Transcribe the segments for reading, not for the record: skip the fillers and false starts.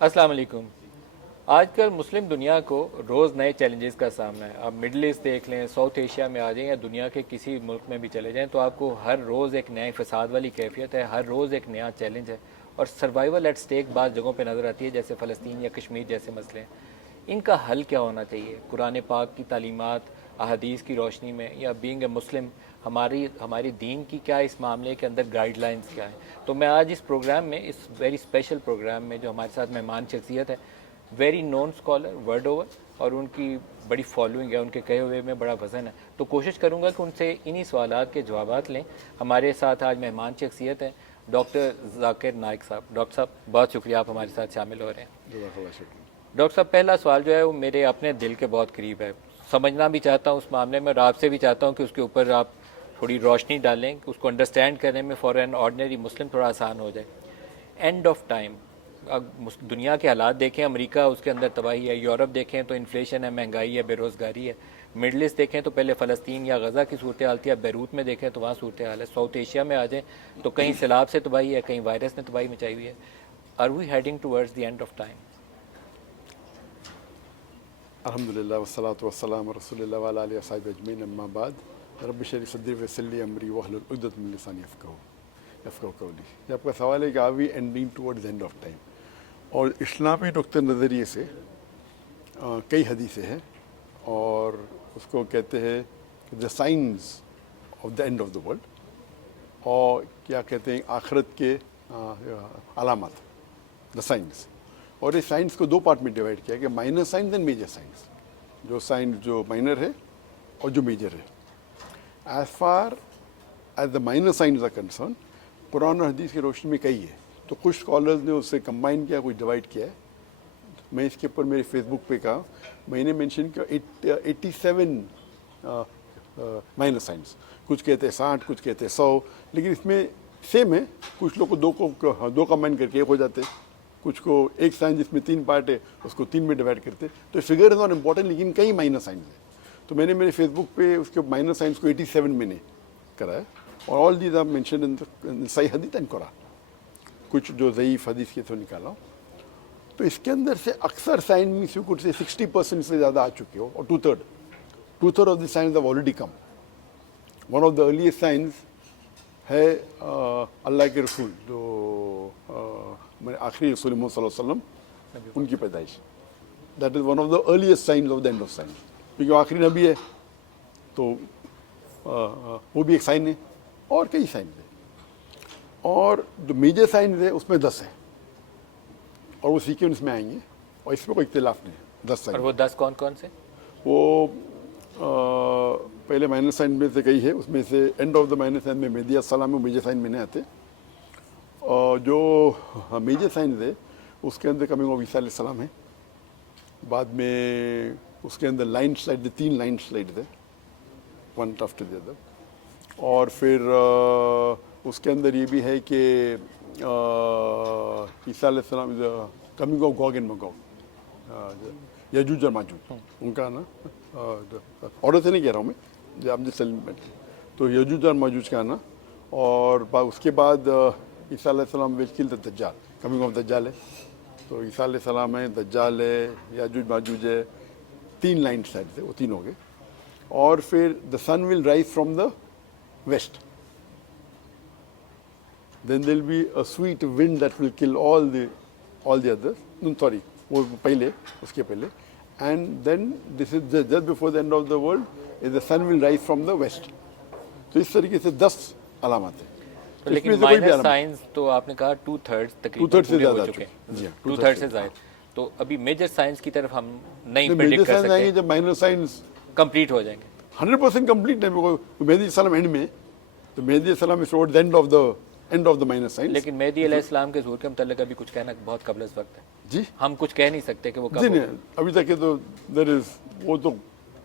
السلام علیکم۔ آج کل مسلم دنیا کو روز نئے چیلنجز کا سامنا ہے۔ آپ مڈل ایسٹ دیکھ لیں، ساؤتھ ایشیا میں آ جائیں یا دنیا کے کسی ملک میں بھی چلے جائیں تو آپ کو ہر روز ایک نئے فساد والی کیفیت ہے، ہر روز ایک نیا چیلنج ہے، اور سروائیول ایٹ سٹیک بعض جگہوں پہ نظر آتی ہے، جیسے فلسطین یا کشمیر جیسے مسئلے ہیں۔ ان کا حل کیا ہونا چاہیے؟ قرآن پاک کی تعلیمات، احادیث کی روشنی میں، یا بینگ اے مسلم ہماری دین کی کیا اس معاملے کے اندر گائیڈ لائنز کیا ہیں؟ تو میں آج اس پروگرام میں، اس ویری اسپیشل پروگرام میں، جو ہمارے ساتھ مہمان شخصیت ہے، ویری نون اسکالر ورلڈ اوور، اور ان کی بڑی فالوئنگ ہے، ان کے کہے ہوئے میں بڑا وزن ہے، تو کوشش کروں گا کہ ان سے انہی سوالات کے جوابات لیں۔ ہمارے ساتھ آج مہمان شخصیت ہیں ڈاکٹر ذاکر نائک صاحب۔ ڈاکٹر صاحب بہت شکریہ، آپ ہمارے ساتھ شامل ہو رہے ہیں۔ جزاک اللہ شکریہ۔ ڈاکٹر صاحب، پہلا سوال جو ہے وہ میرے اپنے دل کے بہت قریب ہے، سمجھنا بھی چاہتا ہوں اس معاملے میں، اور آپ سے بھی چاہتا ہوں کہ اس کے اوپر آپ تھوڑی روشنی ڈالیں کہ اس کو انڈرسٹینڈ کرنے میں فار این آرڈنری مسلم تھوڑا آسان ہو جائے۔ اینڈ آف ٹائم، اب دنیا کے حالات دیکھیں، امریکہ اس کے اندر تباہی ہے، یورپ دیکھیں تو انفلیشن ہے، مہنگائی ہے، بے روزگاری ہے، مڈل ایسٹ دیکھیں تو پہلے فلسطین یا غزہ کی صورتحال تھی، اب بیروت میں دیکھیں تو وہاں صورتحال ہے، ساؤتھ ایشیا میں آ جائیں تو کہیں سیلاب سے تباہی ہے، کہیں وائرس نے تباہی مچائی ہوئی ہے۔ Are we heading towards the end of time? الحمد للہ والصلاۃ والسلام رسول اللہ وعلیٰ آلہ وصحبہ اجمعین، اما بعد، رب اشرح لی صدری ویسر لی امری واحلل عقدۃ من لسانی یفقہوا قولی۔ یہ آپ کا سوال ہے کہ are we ending towards end of time, اور اسلامی نقطۂ نظریے سے کئی حدیثیں ہیں، اور اس کو کہتے ہیں the science of the end of the world, اور کیا کہتے ہیں آخرت کے علامات، دا سائنس۔ اور اس سائنس کو دو پارٹ میں ڈیوائڈ کیا کہ minor science and major science, جو سائنس جو مائنر ہے اور جو میجر ہے۔ As far as the minor science are concern, قرآن اور حدیث کی روشنی میں کئی ہے، تو کچھ اسکالرز نے اسے کمبائن کیا، کچھ ڈیوائڈ کیا ہے۔ میں اس کے اوپر میرے فیس بک پہ کہا، میں نے مینشن کیا 87 مائنر سائنس، کچھ کہتے ہیں 60، کچھ کہتے ہیں 100، لیکن اس میں سیم ہے، کچھ لوگ کو دو کمبائن کر کے ایک ہو جاتے، کچھ کو ایک سائنس جس میں 3 پارٹ ہے اس کو 3 میں ڈیوائڈ کرتے، تو فگر از ناٹ امپورٹنٹ، لیکن کئی مائنر سائنس ہے۔ تو میں نے میرے فیس بک پہ اس کے مائنر سائنس کو 87 میں نے کرایا، اور all these are mention in صحیح حدیث اینڈ قرآن، کچھ جو ضعیف حدیث کے تو نکالا ہوں۔ تو اس کے اندر سے اکثر سائنس کچھ سے 60% سے زیادہ آ چکے ہو، اور two third of the science have already come. One of the earliest science ہے اللہ کے رسول، جو آخری رسول محمد صلی اللہ علیہ وسلم، ان کی پیدائش، that is one of the earliest science of the end of science, کیونکہ وہ آخری نبی ہے، تو وہ بھی ایک سائن ہے، اور کئی سائنس ہے۔ اور جو میجر سائنس ہے اس میں 10 ہے، اور وہ سیکوینس میں آئیں گے، اور اس میں کوئی اختلاف نہیں ہے، 10 سائنس۔ اور وہ 10 کون کون سے؟ وہ پہلے مائنر سائنس میں سے کئی ہے، اس میں سے and of the minor science میں مہدی السلام میں میجر سائنس میں نہیں آتے، اور جو میجر سائنس ہے اس کے اندر کمنگ آف عیسیٰ علیہ السلام ہے، بعد میں اس کے اندر لائن سلائڈ، 3 لائن سلائڈ ہے، ون آفٹر دی ادر، اور پھر اس کے اندر یہ بھی ہے کہ عیسیٰ علیہ السلام کمنگ آف گوگ اینڈ مگوگ، یجوج اور ماجوج، ان کا نا آرڈر سے نہیں کہہ رہا ہوں میں، جو آپ نے سیلیبریٹ، تو یجوج اور ماجوج کا نا، اور اس کے بعد عیسیٰ علیہ السلام ول کل دا دجال، کمنگ آف دجال ہے، تو عیسیٰ علیہ السلام ہے، دجال ہے، یاجوج ماجوج ہے، 3 لائن سائڈ سے، وہ 3 ہو گئے۔ اور پھر the sun will rise from the west, then there will be a sweet wind that will kill all the others. No, sorry, وہ پہلے، اس کے پہلے، and then this is just before the end of the world is the sun will rise from the west. تو اس طریقے سے 10 علامات ہیں۔ لیکن مائنر سائنس تو آپ نے کہا 2/3 تقریباً پورے ہو چکے ہیں، 2/3 سے زائد، تو ابھی میجر سائنس کی طرف ہم نہیں پریڈکٹ کر سکتے جب مائنر سائنس کمپلیٹ ہو جائیں گے 100% کمپلیٹ ہے، مہدی السلام اینڈ میں، تو مہدی السلام از toward the end of the minor science. لیکن مہدی علیہ السلام کے ظہور کے متعلق ابھی کچھ کہنا بہت قبل از وقت ہے، جی ہم کچھ کہہ نہیں سکتے کہ وہ کب جی ہوگا۔ نہیں، ابھی تک تو وہ تو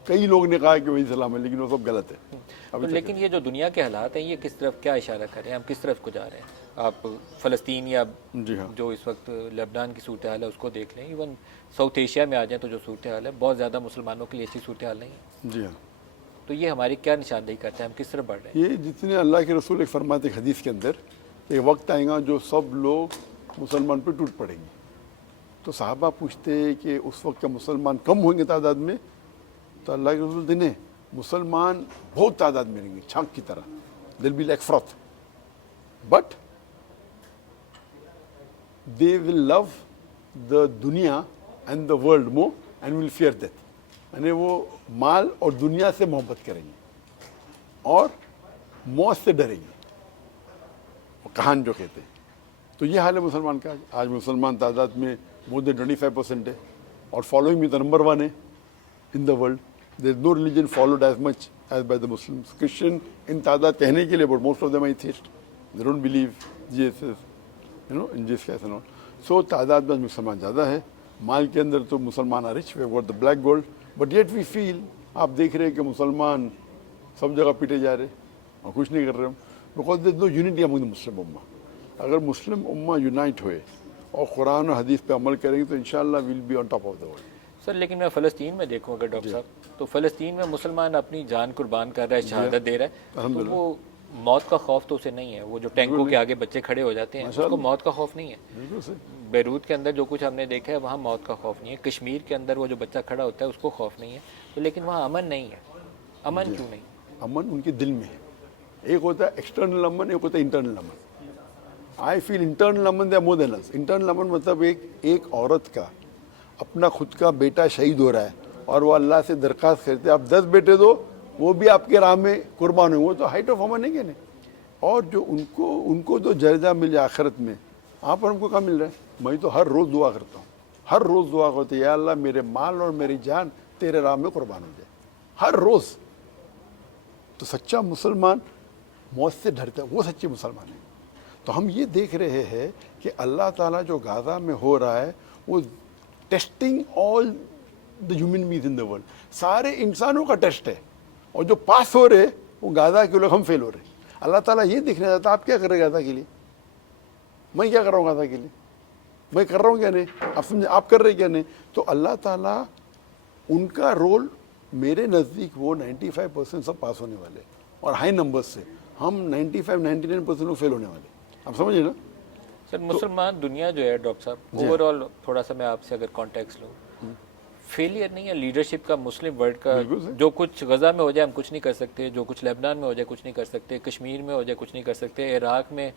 کئی لوگ نے کہا کہ وہی سلام ہے، لیکن وہ سب غلط ہے تو ابھی تک۔ لیکن یہ جو دنیا کے حالات ہیں، یہ کس طرف کیا اشارہ کر رہے ہیں، ہم کس طرف کو جا رہے ہیں؟ آپ فلسطین یا جی ہاں، جو اس وقت لبنان کی صورتحال ہے اس کو دیکھ لیں، ایون ساؤتھ ایشیا میں آ جائیں تو جو صورتحال ہے بہت زیادہ مسلمانوں کے لیے اچھی صورتحال نہیں ہے، جی ہاں، تو یہ ہماری کیا نشاندہی کرتا ہے، ہم کس طرف بڑھ رہے ہیں؟ یہ جتنے اللہ کے رسول ایک فرماتے حدیث کے اندر، ایک وقت آئے گا جو سب لوگ مسلمان پہ ٹوٹ پڑیں گے، تو صحابہ پوچھتے کہ اس وقت کیا مسلمان کم ہوں گے تعداد میں؟ تو اللہ کے رسول دنے مسلمان بہت تعداد میں رہیں گے چھانک کی طرح، دل be like fruit, but they will love the دنیا and the world more and will fear death. یعنی وہ مال اور دنیا سے محبت کریں گے اور موت سے ڈریں گے، وہ کہان جو کہتے ہیں. تو یہ حال ہے مسلمان کا. آج مسلمان تعداد میں more than 25% ہے اور فالوئنگ میں تو نمبر 1 ہے in the world. there is no religion followed as much as by the Muslims. Christian ان تعداد کہنے کے لیے but most of them are atheist. They don't believe Jesus. ان جس کیسے نو. سو تعداد میں مسلمان زیادہ ہے. مال کے اندر تو مسلمان rich we got the black gold, but yet we fail, آپ دیکھ رہے ہیں کہ مسلمان سب جگہ پیٹے جا رہے اور کچھ نہیں کر رہے ہم، because there is know unity امنگ دا مسلم امہ. اگر مسلم امہ یونائٹ ہوئے اور قرآن و حدیث پہ عمل کریں گے تو انشاءاللہ will be on top of the world. Sir لیکن میں فلسطین میں دیکھوں اگر ڈاکٹر صاحب، تو فلسطین میں مسلمان اپنی جان قربان کر رہا ہے، شہادت دے رہا ہے، تو وہ موت کا خوف تو اسے نہیں ہے. وہ جو ٹینکوں کے آگے بچے کھڑے ہو جاتے ہیں اس کو موت کا خوف نہیں ہے. بیروت کے اندر جو کچھ ہم نے دیکھا ہے وہاں موت کا خوف نہیں ہے. کشمیر کے اندر وہ جو بچہ کھڑا ہوتا ہے اس کو خوف نہیں ہے. تو لیکن وہاں امن نہیں ہے. امن کیوں نہیں؟ امن ان کے دل میں ہے. ایک ہوتا ہے ایکسٹرنل امن، ایک ہوتا ہے انٹرنل امن. آئی فیل انٹرنل امن دے مور دین اس. انٹرنل امن مطلب ایک عورت کا اپنا خود کا بیٹا شہید ہو رہا ہے اور وہ اللہ سے درخواست کرتے آپ 10 بیٹے دو، وہ بھی آپ کے راہ میں قربان ہوئے، تو ہائٹ آف امن ہے کہ نہیں. اور جو ان کو تو درجہ مل جائے آخرت میں، آپ پر ہم کو کہاں مل رہا ہے. میں تو ہر روز دعا کرتا ہوں، ہر روز دعا کرتا ہوں یا اللہ میرے مال اور میری جان تیرے راہ میں قربان ہو جائے، ہر روز. تو سچا مسلمان موت سے ڈرتا ہے، وہ سچے مسلمان ہے. تو ہم یہ دیکھ رہے ہیں کہ اللہ تعالیٰ جو غزہ میں ہو رہا ہے وہ testing all the human beings in the world. سارے انسانوں کا ٹیسٹ ہے، اور جو پاس ہو رہے وہ غزہ کے لوگ، ہم فیل ہو رہے ہیں. اللہ تعالیٰ یہ دیکھنا چاہتا ہے آپ کیا کر رہے غزہ کے لیے، میں کیا کر رہا ہوں غزہ کے لیے، میں کر رہا ہوں کیا نہیں، آپ سمجھے آپ کر رہے کیا نہیں. تو اللہ تعالیٰ ان کا رول میرے نزدیک وہ 95% سب پاس ہونے والے اور ہائی نمبر سے، ہم 95-99% لوگ فیل ہونے والے. آپ سمجھے نا. سر مسلمان دنیا جو ہے ڈاکٹر صاحب اوور آل، تھوڑا سا میں آپ سے اگر کانٹیکس لوں، فیلئر نہیں ہے لیڈرشپ کا مسلم ورلڈ کا. جو کچھ غزہ میں ہو جائے ہم کچھ نہیں کر سکتے، جو کچھ لیبنان میں ہو جائے کچھ نہیں کر سکتے، کشمیر میں ہو جائے کچھ نہیں کر سکتے، عراق میں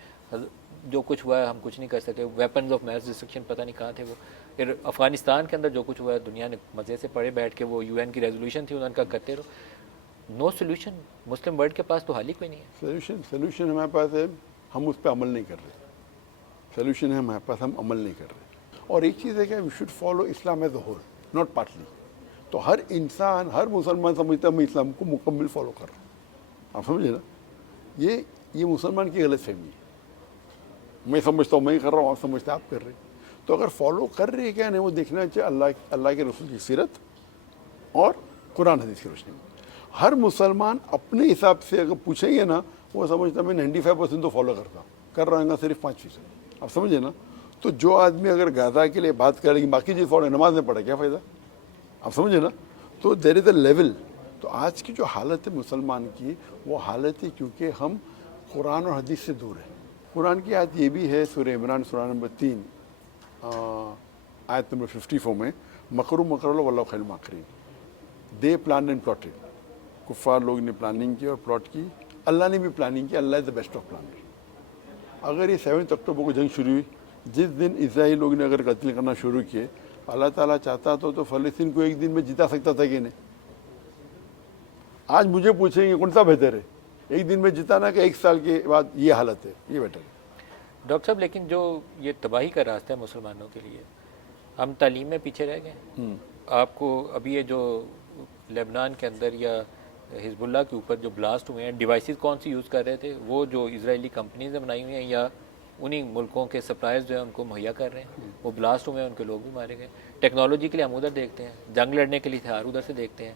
جو کچھ ہوا ہے ہم کچھ نہیں کر سکتے، ویپنز آف میس ڈسٹرکشن پتہ نہیں کہاں تھے وہ. پھر افغانستان کے اندر جو کچھ ہوا ہے دنیا نے مزے سے پڑے بیٹھ کے، وہ UN کی ریزولوشن تھی انہوں نے کہا کرتے رہو. نو سولوشن، مسلم ورلڈ کے پاس تو حل ہی کوئی نہیں ہے. سولوشن ہمارے پاس ہے، ہم اس پہ عمل نہیں کر رہے. سولوشن ہے ہمارے پاس، ہم عمل نہیں کر رہے. اور ایک چیز ہے کہ we should follow Islam as a whole, not partly. تو ہر انسان، ہر مسلمان سمجھتا ہے میں اسلام کو مکمل فالو کر رہا ہوں. آپ سمجھے نا. یہ مسلمان کی غلط فہمی ہے. میں سمجھتا ہوں میں کر رہا ہوں، آپ سمجھتے ہیں آپ کر رہے ہیں. تو اگر فالو کر رہے کیا نہیں، وہ دیکھنا چاہیے اللہ کے رسول کی سیرت اور قرآن حدیث کی روشنی میں. ہر مسلمان اپنے حساب سے اگر پوچھیں گے نا، وہ سمجھتا ہے میں 95% تو فالو کرتا ہوں، کر رہا ہوں صرف 5%. آپ سمجھے نا. تو جو آدمی اگر غزہ کے لیے بات کرے گی باقی چیز فالو، نماز میں پڑھے کیا فائدہ. آپ سمجھے نا. تو دیر از اے لیول. تو آج کی جو حالت ہے مسلمان کی، وہ حالت ہے کیونکہ ہم قرآن اور حدیث سے دور ہیں. قرآن کی آیت یہ بھی ہے سورہ عمران سورہ نمبر 3 آیت نمبر 54 میں، مکر اللہ واللہ خیر الماکرین. دے پلان اینڈ پلاٹڈ. کفار لوگ نے پلاننگ کی اور پلاٹ کی، اللہ نے بھی پلاننگ کی. اللہ از دا بیسٹ آف پلانر. اگر یہ 7 اکتوبر کو جنگ شروع ہوئی، جس دن اسرائیل لوگ نے اگر قتل کرنا شروع کیے، اللہ تعالیٰ چاہتا تو فلسطین کو ایک دن میں جتا سکتا تھا کہ نہیں. آج مجھے پوچھیں گے کون سا بہتر ہے، ایک دن میں جتانا کہ 1 سال کے بعد یہ حالت ہے، یہ بیٹر ہے. ڈاکٹر صاحب لیکن جو یہ تباہی کا راستہ ہے مسلمانوں کے لیے، ہم تعلیم میں پیچھے رہ گئے. آپ کو ابھی یہ جو لیبنان کے اندر یا حزب اللہ کے اوپر جو بلاسٹ ہوئے ہیں، ڈیوائسز کون سی یوز کر رہے تھے؟ وہ جو اسرائیلی کمپنیز نے بنائی ہوئی ہیں یا انہی ملکوں کے سپلائرز جو ہیں ان کو مہیا کر رہے ہیں؟ وہ بلاسٹ ہوئے ہیں، ان کے لوگ بھی مارے گئے. ٹیکنالوجی کے لیے ہم ادھر دیکھتے ہیں، جنگ لڑنے کے لیے ہتھیار ادھر سے دیکھتے ہیں.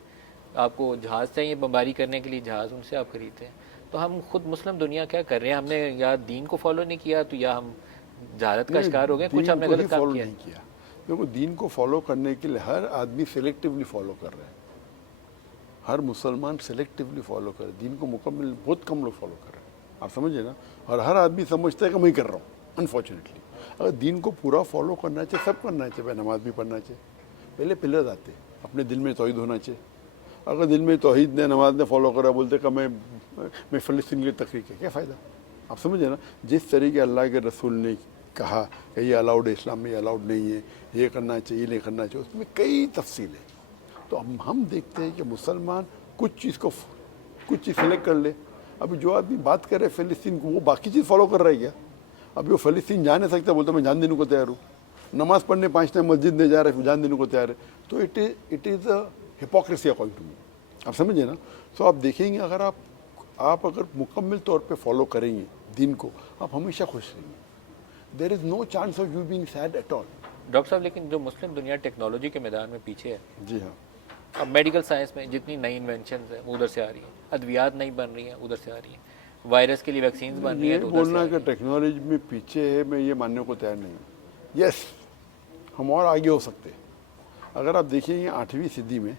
آپ کو جہاز چاہیے بمباری کرنے کے لیے، جہاز ان سے آپ خریدتے ہیں. تو ہم خود مسلم دنیا کیا کر رہے ہیں؟ ہم نے یا دین کو فالو نہیں کیا تو یا ہم جہالت کا شکار ہو گئے، کچھ ہم نے غلط کام کیا. دیکھو دین کو فالو کرنے کے لیے ہر آدمی سلیکٹیولی فالو کر رہے ہیں. ہر مسلمان سلیکٹیولی فالو کر رہے ہیں. دین کو مکمل بہت کم لوگ فالو کر رہے ہیں. آپ سمجھے نا. اور ہر آدمی سمجھتا ہے کہ میں کر رہا ہوں. انفارچونیٹلی اگر دین کو پورا فالو کرنا چاہیے، سب کرنا چاہیے، نماز بھی پڑھنا چاہیے، پہلے پلرز آتے، اپنے دل میں توحید ہونا چاہیے. اگر دل میں توحید نے نماز نے فالو کرا، بولتے کہ میں فلسطین کی تحریک ہے، کیا فائدہ؟ آپ سمجھے نا. جس طریقے اللہ کے رسول نے کہا کہ یہ الاؤڈ ہے اسلام میں، یہ الاؤڈ نہیں ہے، یہ کرنا چاہیے، یہ نہیں کرنا چاہیے، اس میں کئی تفصیل ہے. تو ہم دیکھتے ہیں کہ مسلمان کچھ چیز سلیکٹ کر لے. ابھی جو آدمی بات کر رہے فلسطین کو، وہ باقی چیز فالو کر رہا ہے کیا؟ ابھی وہ فلسطین جا نہیں سکتا، بولتا میں جان دینے کو تیار ہوں. نماز پڑھنے 5 ٹائم مسجد نہیں جا رہے، جان دینے کو تیار ہے. تو it is a hypocrisy according to me. آپ سمجھے نا. سو آپ دیکھیں گے اگر آپ اگر مکمل طور پہ فالو کریں گے دین کو، آپ ہمیشہ خوش رہیں گے. There is no chance of you being sad at all. Doctor صاحب لیکن جو مسلم دنیا ٹیکنالوجی کے میدان میں پیچھے ہے، جی ہاں. اب میڈیکل سائنس میں جتنی نئی انوینشنز ہیں وہ ادھر سے آ رہی ہیں، ادویات نہیں بن رہی ہیں ادھر سے آ رہی ہیں، وائرس کے لیے ویکسینز بن رہی ہیں یہ تو ادھر سے بولنا آ کہ رہی ہیں. ٹیکنالوجی میں پیچھے ہے، میں یہ ماننے کو تیار نہیں ہوں. یس، ہم اور آگے ہو سکتے. اگر آپ دیکھیں گے 8ویں صدی میں،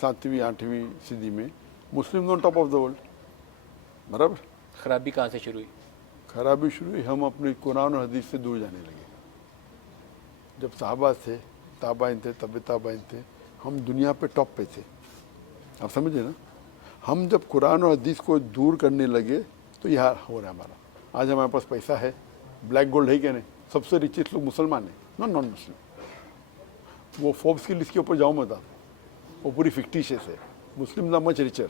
7ویں 8ویں صدی میں مسلم on top of the world. برابر. خرابی کہاں سے شروع ہوئی؟ خرابی شروع ہوئی، ہم اپنے قرآن و حدیث سے دور جانے لگے. جب صحابہ تھے، تابعین تھے، طب تابعین تھے، ہم دنیا پہ ٹاپ پہ تھے. آپ سمجھے نا. ہم جب قرآن و حدیث کو دور کرنے لگے تو یہ حال ہو رہا ہے ہمارا. آج ہمارے پاس پیسہ ہے، بلیک گولڈ ہے کہ نہیں؟ سب سے ریچسٹ لوگ مسلمان ہیں، نان مسلم. وہ فوربس کی لسٹ کے اوپر جاؤ مت آپ، وہ پوری فکٹیشیس ہے. Muslim are much richer.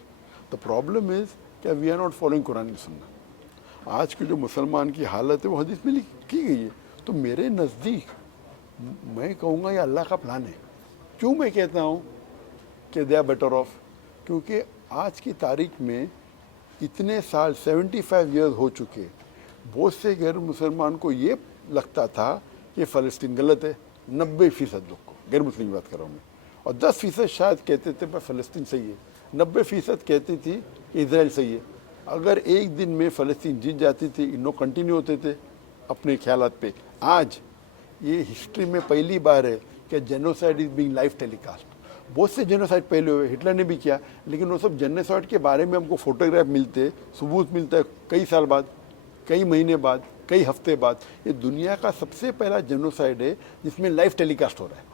The problem is کہ وی آر ناٹ فالوئنگ قرآن و سنت. آج کے جو مسلمان کی حالت ہے وہ حدیث میں کی گئی ہے. تو میرے نزدیک میں کہوں گا یہ اللہ کا پلان ہے. کیوں میں کہتا ہوں کہ دے آر بیٹر آف؟ کیونکہ آج کی تاریخ میں اتنے سال 75 ایئرز ہو چکے، بہت سے غیر مسلمان کو یہ لگتا تھا کہ فلسطین غلط ہے. 90% لوگ کو، غیر مسلم کی بات کر رہا ہوں میں، اور 10% شاید کہتے تھے پر فلسطین صحیح ہے. 90% کہتی تھی کہ اسرائیل صحیح ہے. اگر ایک دن میں فلسطین جیت جاتی تھی، انہوں کنٹینیو ہوتے تھے اپنے خیالات پہ. آج یہ ہسٹری میں پہلی بار ہے کہ genocide is being live telecast. بہت سے جینوسائڈ پہلے ہوئے، ہٹلر نے بھی کیا، لیکن وہ سب جینوسائڈ کے بارے میں ہم کو فوٹوگراف ملتے، ثبوت ملتا ہے کئی سال بعد، کئی مہینے بعد، کئی ہفتے بعد. یہ دنیا کا سب سے پہلا جینوسائڈ ہے جس میں لائف ٹیلی کاسٹ ہو رہا ہے.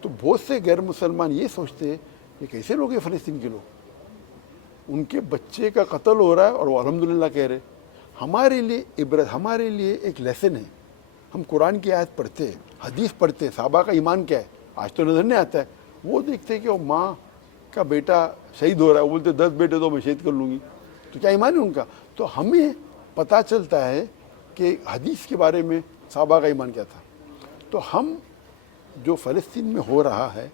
تو بہت سے غیر مسلمان یہ سوچتے ہیں یہ کیسے لوگ ہیں فلسطین کے لوگ، ان کے بچے کا قتل ہو رہا ہے اور وہ الحمدللہ کہہ رہے. ہمارے لیے عبرت، ہمارے لیے ایک لیسن ہے. ہم قرآن کی آیت پڑھتے ہیں، حدیث پڑھتے ہیں، صحابہ کا ایمان کیا ہے آج تو نظر نہیں آتا ہے. وہ دیکھتے ہیں کہ وہ ماں کا بیٹا شہید ہو رہا ہے، وہ بولتے 10 بیٹے تو میں شہید کر لوں گی. تو کیا ایمان ہے ان کا؟ تو ہمیں پتہ چلتا ہے کہ حدیث کے بارے میں صحابہ کا ایمان کیا تھا. تو ہم جو فلسطین میں ہو رہا ہے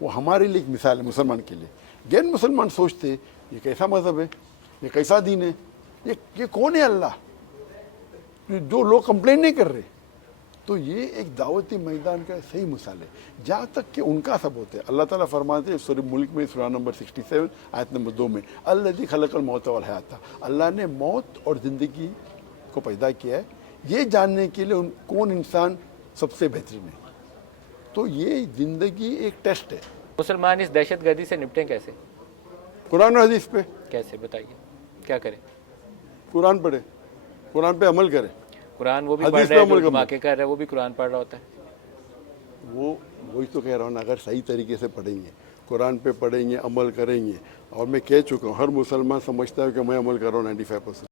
وہ ہمارے لیے ایک مثال ہے مسلمان کے لیے. غیر مسلمان سوچتے یہ کیسا مذہب ہے، یہ کیسا دین ہے، یہ کون ہے اللہ، جو لوگ کمپلین نہیں کر رہے. تو یہ ایک دعوتی میدان کا صحیح مثال ہے. جہاں تک کہ ان کا سب ہوتا ہے، اللہ تعالیٰ فرماتے ہیں سورہ ملک میں سورہ نمبر 67 آیت نمبر 2 میں، الذی خلق الموت والحیات، اللہ نے موت اور زندگی کو پیدا کیا ہے یہ جاننے کے لیے کون انسان سب سے بہترین ہے. تو یہ زندگی ایک ٹیسٹ ہے. مسلمان اس دہشت گردی سے نپٹیں کیسے؟ قرآن و حدیث پہ کیسے بتائیے، کیا کریں؟ قرآن پڑھے، قرآن پہ عمل کرے. قرآن وہ بھی حدیث پڑھ پہ رہا ہے عمل جو کرنا. دھماکے کر رہا ہے، وہ بھی قرآن پڑھ رہا ہوتا ہے. وہی تو کہہ رہا ہوں نا، اگر صحیح طریقے سے پڑھیں گے، قرآن پہ پڑھیں گے، عمل کریں گے. اور میں کہہ چکا ہوں ہر مسلمان سمجھتا ہے کہ میں عمل کر رہا ہوں 95%.